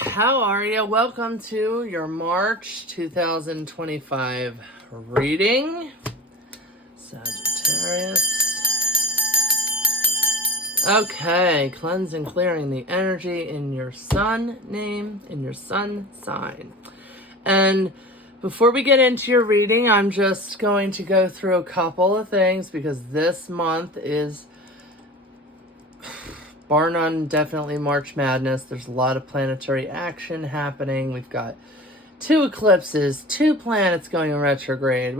How are you? Welcome to your March 2025 reading. Sagittarius. Okay, cleansing, clearing the energy in your sun name, in your sun sign. And before we get into your reading, I'm just going to go through a couple of things because this month is, bar none, definitely March Madness. There's a lot of planetary action happening. We've got 2 eclipses, 2 planets going in retrograde.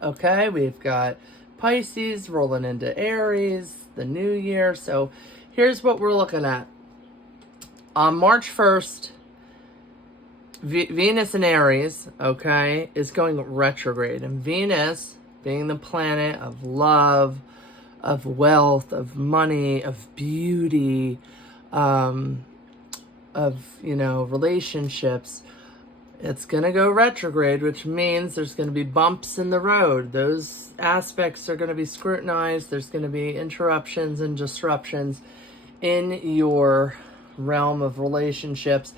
Okay, we've got Pisces rolling into Aries, the new year. So here's what we're looking at. On March 1st, Venus in Aries, okay, is going retrograde. And Venus, being the planet of love, of wealth, of money, of beauty, of, relationships, it's going to go retrograde, which means there's going to be bumps in the road. Those aspects are going to be scrutinized. There's going to be interruptions and disruptions in your realm of relationships.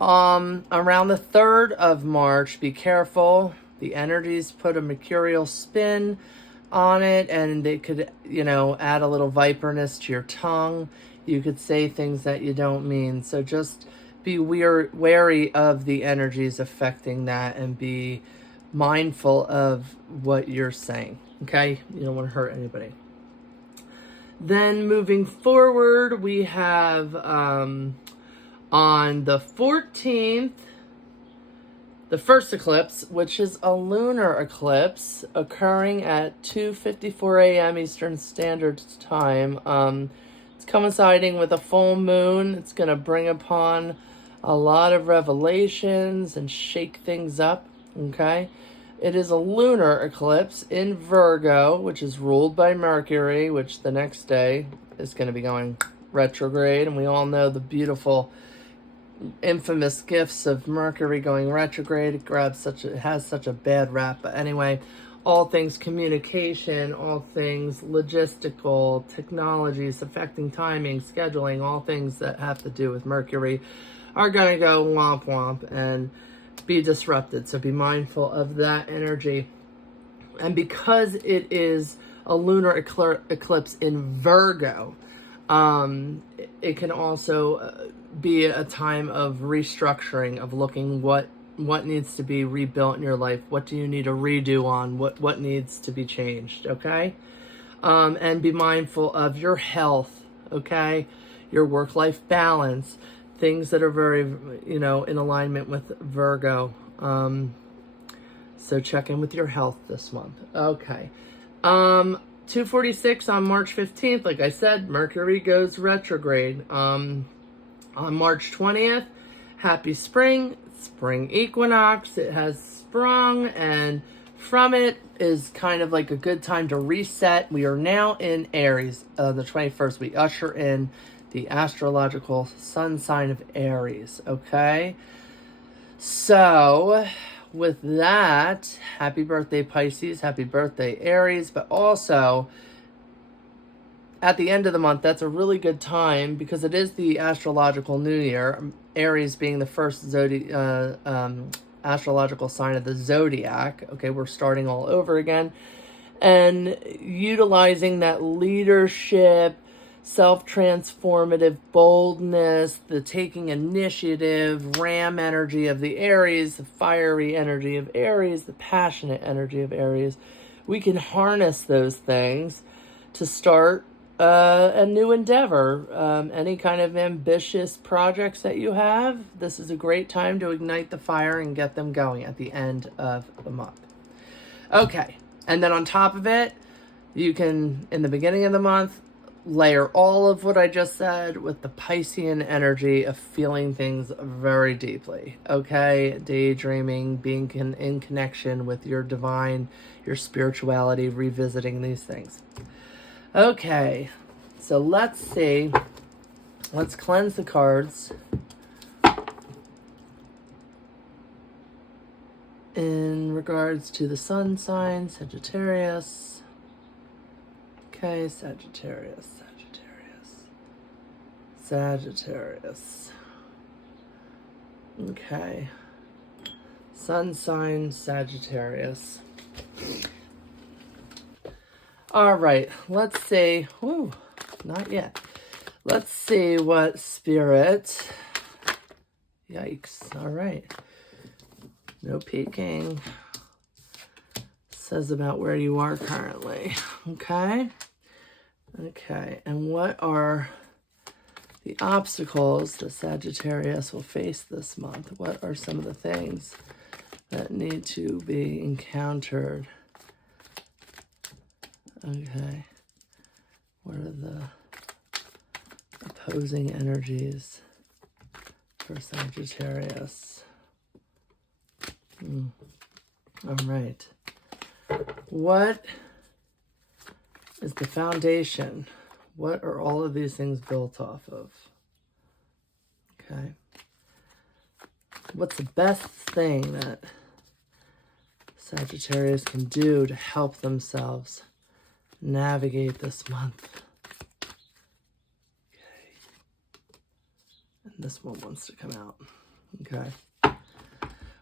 Around the 3rd of March, be careful. The energies put a mercurial spin on it, and they could, add a little viperness to your tongue. You could say things that you don't mean. So just be wary of the energies affecting that and be mindful of what you're saying. Okay? You don't want to hurt anybody. Then moving forward, we have on the 14th, the first eclipse, which is a lunar eclipse occurring at 2:54 a.m. Eastern Standard Time. It's coinciding with a full moon. It's going to bring upon a lot of revelations and shake things up, okay? It is a lunar eclipse in Virgo, which is ruled by Mercury, which the next day is going to be going retrograde. And we all know the beautiful, infamous gifts of Mercury going retrograde. It has such a bad rap. But anyway, all things communication, all things logistical, technologies affecting timing, scheduling, all things that have to do with Mercury are going to go womp womp and be disrupted. So be mindful of that energy. And because it is a lunar eclipse in Virgo, it can also be a time of restructuring, of looking what needs to be rebuilt in your life. What do you need a redo on? What needs to be changed, okay? And be mindful of your health, okay? Your work-life balance, things that are very, in alignment with Virgo. So check in with your health this month. Okay. 2:46 on March 15th, like I said, Mercury goes retrograde. On March 20th, happy spring equinox. It has sprung, and from it is kind of like a good time to reset. We are now in Aries. The 21st, we usher in the astrological sun sign of Aries, okay? So, with that, happy birthday Pisces, happy birthday Aries, but also at the end of the month, that's a really good time because it is the astrological new year, Aries being the first astrological sign of the zodiac. Okay, we're starting all over again. And utilizing that leadership, self-transformative boldness, the taking initiative, ram energy of the Aries, the fiery energy of Aries, the passionate energy of Aries. We can harness those things to start a new endeavor. Any kind of ambitious projects that you have, this is a great time to ignite the fire and get them going at the end of the month. Okay, and then on top of it, you can, in the beginning of the month, layer all of what I just said with the Piscean energy of feeling things very deeply, okay? Daydreaming, being in connection with your divine, your spirituality, revisiting these things. Okay, so let's see. Let's cleanse the cards. In regards to the sun sign, Sagittarius. Okay, Sagittarius. Okay. Sun sign Sagittarius. All right, let's see. Ooh, not yet. Let's see what Spirit. Yikes. All right. No peeking. Says about where you are currently. Okay. Okay. And what are the obstacles that Sagittarius will face this month? What are some of the things that need to be encountered? Okay. What are the opposing energies for Sagittarius? All right. What is the foundation? What are all of these things built off of? Okay. What's the best thing that Sagittarius can do to help themselves navigate this month? Okay. And this one wants to come out. Okay.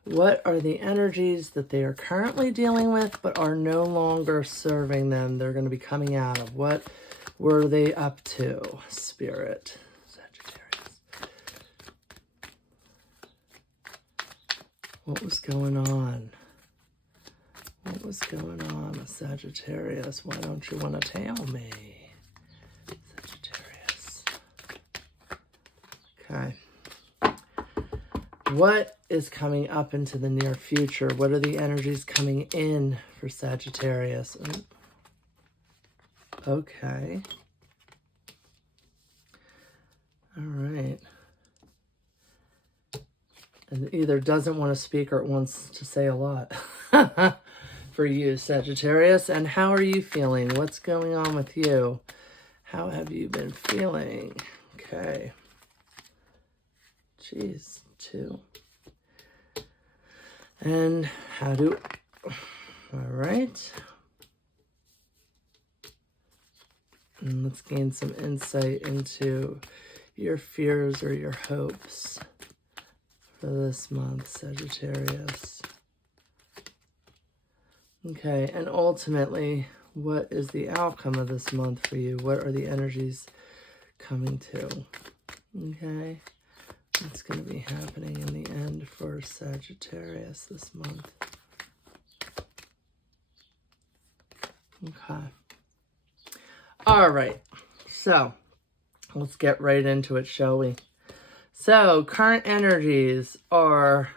What are the energies that they are currently dealing with but are no longer serving them? They're going to be coming out of. What were they up to? Spirit, Sagittarius. What was going on? What was going on with Sagittarius? Why don't you want to tell me? Sagittarius. Okay. What is coming up into the near future? What are the energies coming in for Sagittarius? Okay. All right. And it either doesn't want to speak or it wants to say a lot for you, Sagittarius. And how are you feeling? What's going on with you? How have you been feeling? Okay. Jeez. 2. And how do... All right. And let's gain some insight into your fears or your hopes for this month, Sagittarius. Okay, and ultimately, what is the outcome of this month for you? What are the energies coming to? Okay, what's going to be happening in the end for Sagittarius this month? Okay. All right, so let's get right into it, shall we? So, current energies are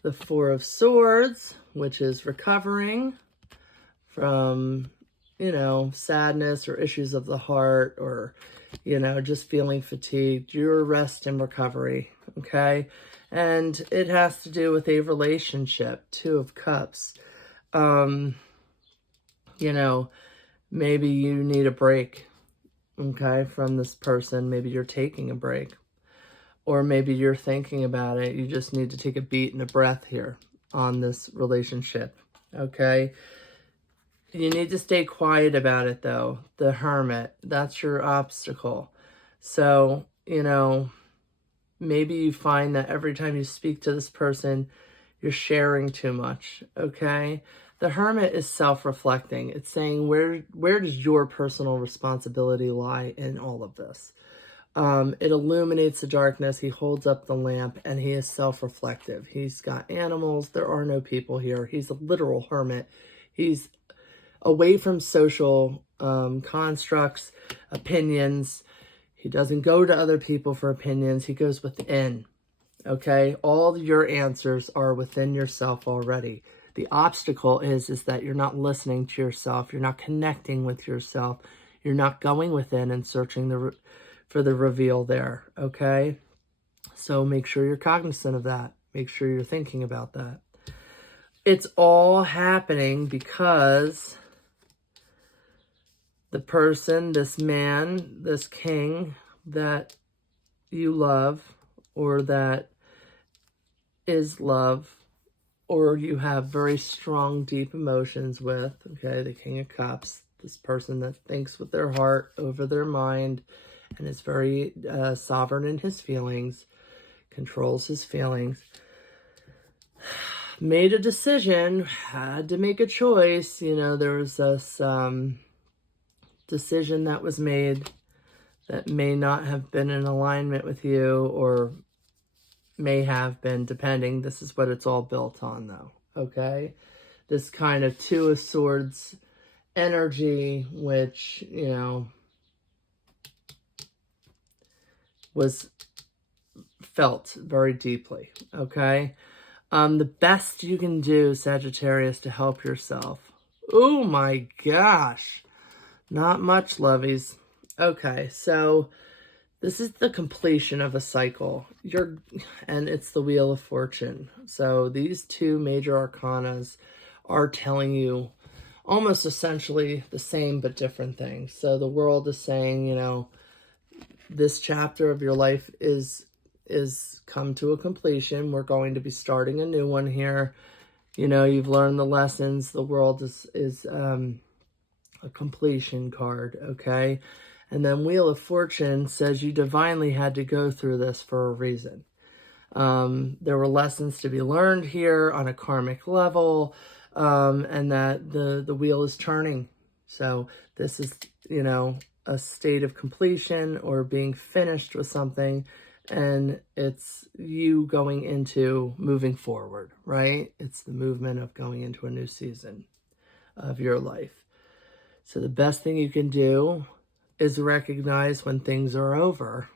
the 4 of Swords, which is recovering from, sadness or issues of the heart or, just feeling fatigued. Your rest and recovery, okay? And it has to do with a relationship, 2 of Cups. Maybe you need a break, okay, from this person. Maybe you're taking a break. Or maybe you're thinking about it. You just need to take a beat and a breath here on this relationship, okay? You need to stay quiet about it, though. The Hermit, that's your obstacle. So, maybe you find that every time you speak to this person, you're sharing too much, okay? The Hermit is self-reflecting. It's saying, where does your personal responsibility lie in all of this? It illuminates the darkness. He holds up the lamp, and he is self-reflective. He's got animals. There are no people here. He's a literal hermit. He's away from social constructs, opinions. He doesn't go to other people for opinions. He goes within, okay? All your answers are within yourself already. The obstacle is that you're not listening to yourself. You're not connecting with yourself. You're not going within and searching for the reveal there, okay? So make sure you're cognizant of that. Make sure you're thinking about that. It's all happening because the person, this man, this king that you love or that is love or you have very strong, deep emotions with, okay, the King of Cups, this person that thinks with their heart over their mind and is very sovereign in his feelings, controls his feelings, made a decision, had to make a choice. You know, there was this decision that was made that may not have been in alignment with you, or may have been, depending. This is what it's all built on, though, okay? This kind of Two of Swords energy, which, you know, was felt very deeply, okay? The best you can do, Sagittarius, to help yourself. Oh my gosh. Not much, lovies. Okay, so this is the completion of a cycle. And it's the Wheel of Fortune. So these two major arcanas are telling you almost essentially the same but different things. So the world is saying, you know, this chapter of your life is come to a completion. We're going to be starting a new one here. You know, you've learned the lessons. The world is a completion card, okay? And then Wheel of Fortune says you divinely had to go through this for a reason. There were lessons to be learned here on a karmic level, and that the wheel is turning. So this is, you know, a state of completion or being finished with something, and it's you going into moving forward, right? It's the movement of going into a new season of your life. So the best thing you can do is recognize when things are over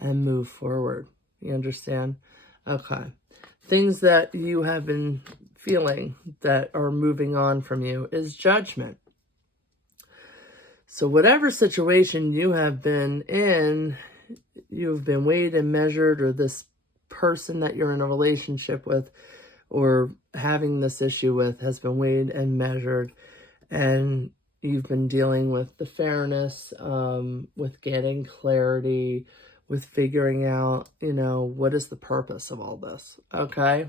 and move forward. You understand? Okay. Things that you have been feeling that are moving on from you is judgment. So whatever situation you have been in, you've been weighed and measured, or this person that you're in a relationship with or having this issue with has been weighed and measured, and you've been dealing with the fairness, with getting clarity, with figuring out, you know, what is the purpose of all this, okay?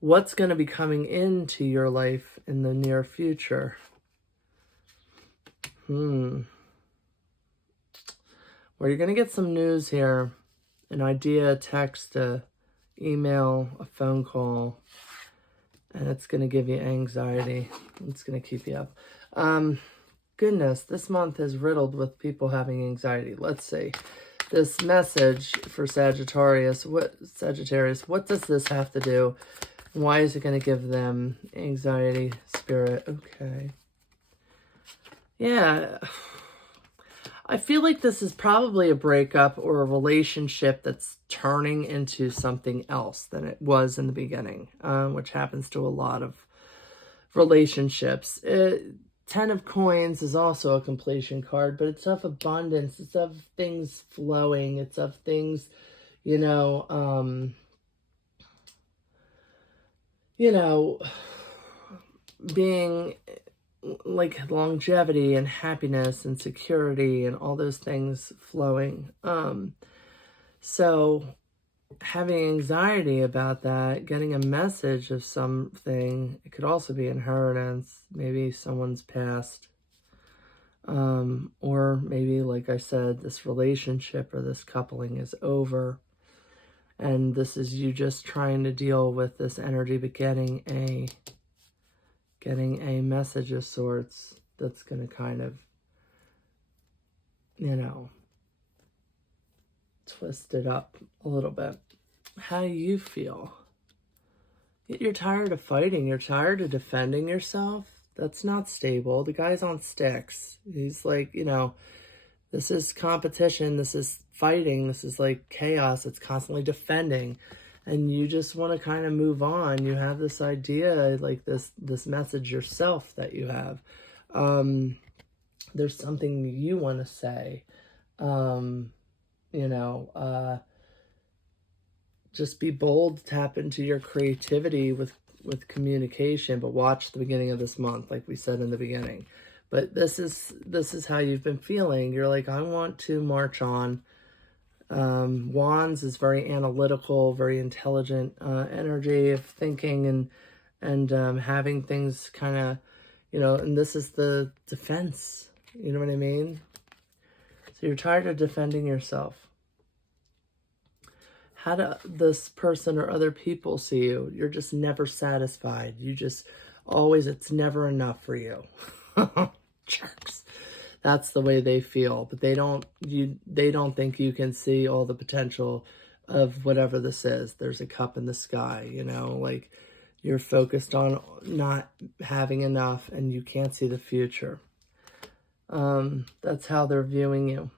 What's going to be coming into your life in the near future? Well, you're going to get some news here. An idea, a text, a email, a phone call. And it's going to give you anxiety. It's going to keep you up. Goodness, this month is riddled with people having anxiety. Let's see. This message for Sagittarius. What does this have to do? Why is it going to give them anxiety, Spirit? Okay. Yeah. I feel like this is probably a breakup or a relationship that's turning into something else than it was in the beginning, which happens to a lot of relationships. 10 of Coins is also a completion card, but it's of abundance. It's of things flowing. It's of things, being like longevity and happiness and security and all those things flowing. So having anxiety about that, getting a message of something, it could also be inheritance, maybe someone's past, or maybe, like I said, this relationship or this coupling is over, and this is you just trying to deal with this energy, but getting a message of sorts that's going to kind of, twist it up a little bit. How do you feel? You're tired of fighting. You're tired of defending yourself. That's not stable. The guy's on sticks. He's like, this is competition. This is fighting. This is like chaos. It's constantly defending. And you just want to kind of move on. You have this idea, like this message yourself that you have. There's something you want to say. Just be bold, tap into your creativity with communication, but watch the beginning of this month, like we said in the beginning. But this is how you've been feeling. You're like, I want to march on. Wands is very analytical, very intelligent energy of thinking and having things kind of, and this is the defense. You know what I mean? So you're tired of defending yourself. this person or other people see you? You're just never satisfied. You just always, it's never enough for you. Jerks. That's the way they feel, but they don't think you can see all the potential of whatever this is. There's a cup in the sky, you know, like you're focused on not having enough and you can't see the future. That's how they're viewing you.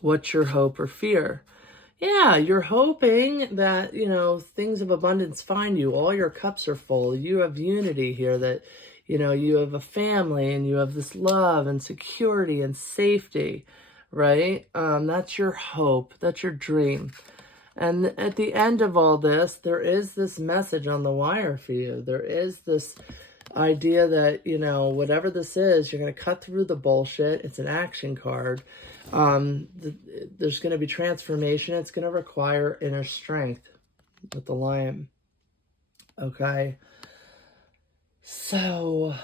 What's your hope or fear? Yeah, you're hoping that, you know, things of abundance find you. All your cups are full. You have unity here, that, you know, you have a family and you have this love and security and safety, right? That's your hope. That's your dream. And at the end of all this, there is this message on the wire for you. There is this idea that, you know, whatever this is, you're going to cut through the bullshit. It's an action card. There's going to be transformation. It's going to require inner strength with the Lion. Okay. So,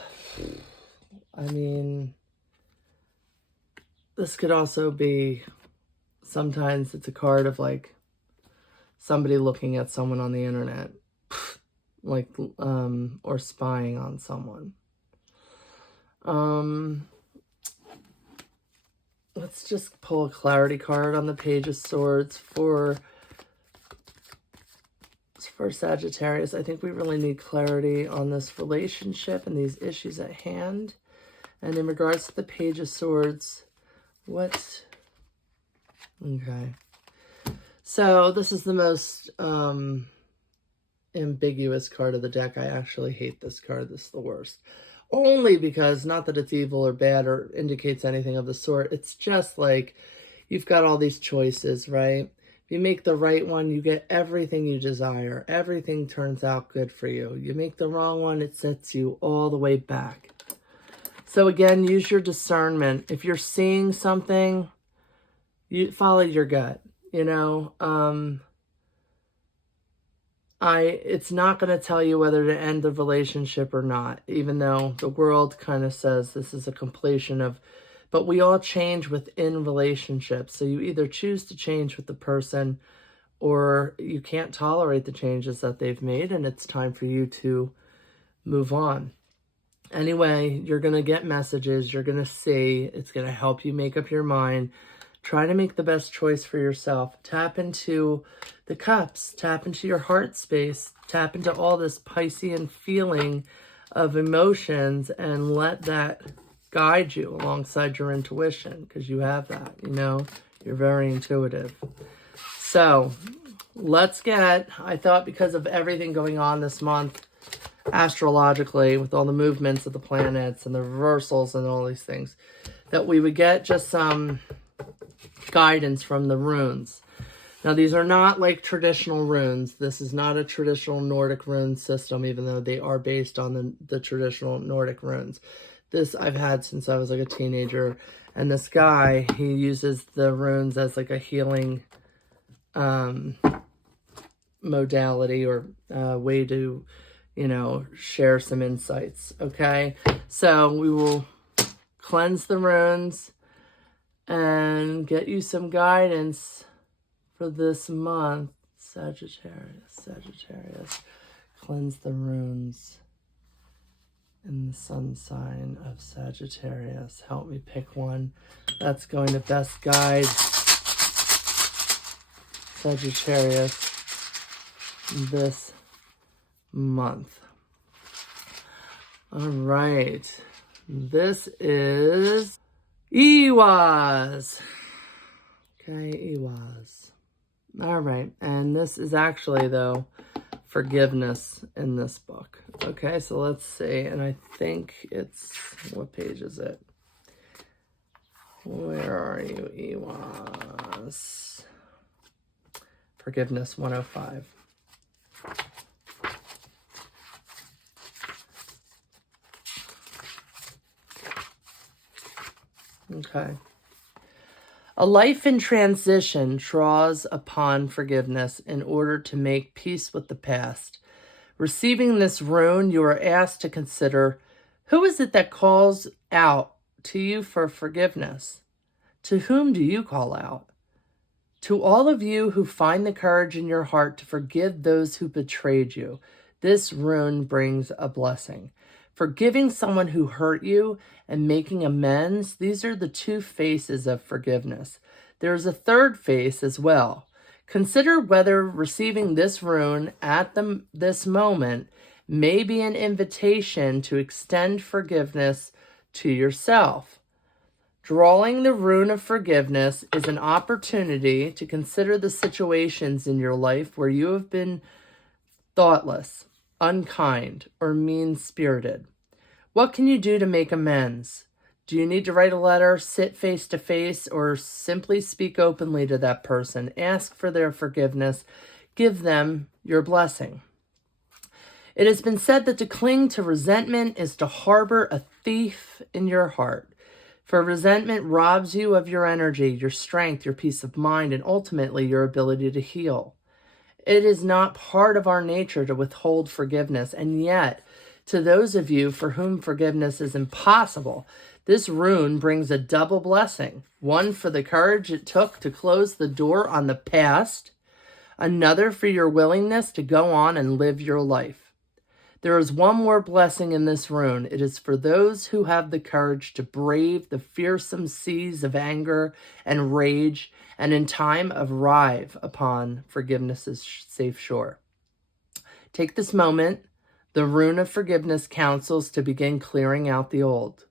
I mean, this could also be, sometimes it's a card of like somebody looking at someone on the internet, like, or spying on someone. Let's just pull a clarity card on the Page of Swords for Sagittarius. I think we really need clarity on this relationship and these issues at hand. And in regards to the Page of Swords, what? Okay. So this is the most ambiguous card of the deck. I actually hate this card. This is the worst. Only because, not that it's evil or bad or indicates anything of the sort. It's just like you've got all these choices, right? If you make the right one, you get everything you desire. Everything turns out good for you. You make the wrong one, it sets you all the way back. So again, use your discernment. If you're seeing something, you follow your gut, you know. It's not going to tell you whether to end the relationship or not, even though the world kind of says this is a completion of, but we all change within relationships. So you either choose to change with the person or you can't tolerate the changes that they've made and it's time for you to move on. Anyway, you're going to get messages, you're going to see, it's going to help you make up your mind. Try to make the best choice for yourself. Tap into the cups. Tap into your heart space. Tap into all this Piscean feeling of emotions and let that guide you alongside your intuition, because you have that, you know. You're very intuitive. So let's get, I thought because of everything going on this month, astrologically, with all the movements of the planets and the reversals and all these things, that we would get just some guidance from the runes. Now, these are not like traditional runes. This is not a traditional Nordic rune system, even though they are based on the traditional Nordic runes. This I've had since I was like a teenager. And this guy, he uses the runes as like a healing modality or way to, you know, share some insights. Okay, so we will cleanse the runes and get you some guidance for this month. Sagittarius, cleanse the runes in the sun sign of Sagittarius. Help me pick one that's going to best guide Sagittarius this month. All right, this is Iwas. Okay, Iwas. All right, and this is actually, though, forgiveness in this book. Okay, so let's see, and I think it's, what page is it? Where are you, Iwas? Forgiveness 105. Okay. A life in transition draws upon forgiveness in order to make peace with the past. Receiving this rune, you are asked to consider, who is it that calls out to you for forgiveness? To whom do you call out? To all of you who find the courage in your heart to forgive those who betrayed you, this rune brings a blessing. Forgiving someone who hurt you and making amends, these are the two faces of forgiveness. There is a third face as well. Consider whether receiving this rune at this moment may be an invitation to extend forgiveness to yourself. Drawing the rune of forgiveness is an opportunity to consider the situations in your life where you have been thoughtless, unkind, or mean-spirited. What can you do to make amends? Do you need to write a letter, sit face to face, or simply speak openly to that person? Ask for their forgiveness. Give them your blessing. It has been said that to cling to resentment is to harbor a thief in your heart. For resentment robs you of your energy, your strength, your peace of mind, and ultimately your ability to heal. It is not part of our nature to withhold forgiveness, and yet, to those of you for whom forgiveness is impossible, this rune brings a double blessing. One for the courage it took to close the door on the past, another for your willingness to go on and live your life. There is one more blessing in this rune. It is for those who have the courage to brave the fearsome seas of anger and rage, and in time arrive upon forgiveness's safe shore. Take this moment. The rune of forgiveness counsels to begin cleaning out the old.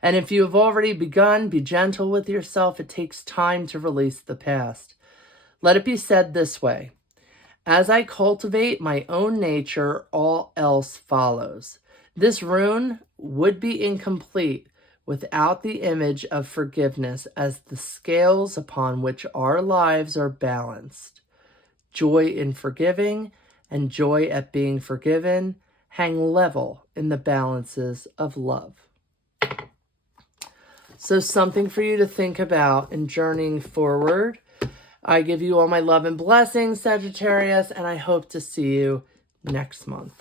And if you have already begun, be gentle with yourself. It takes time to release the past. Let it be said this way: as I cultivate my own nature, all else follows. This rune would be incomplete without the image of forgiveness as the scales upon which our lives are balanced. Joy in forgiving and joy at being forgiven hang level in the balances of love. So something for you to think about in journeying forward. I give you all my love and blessings, Sagittarius, and I hope to see you next month.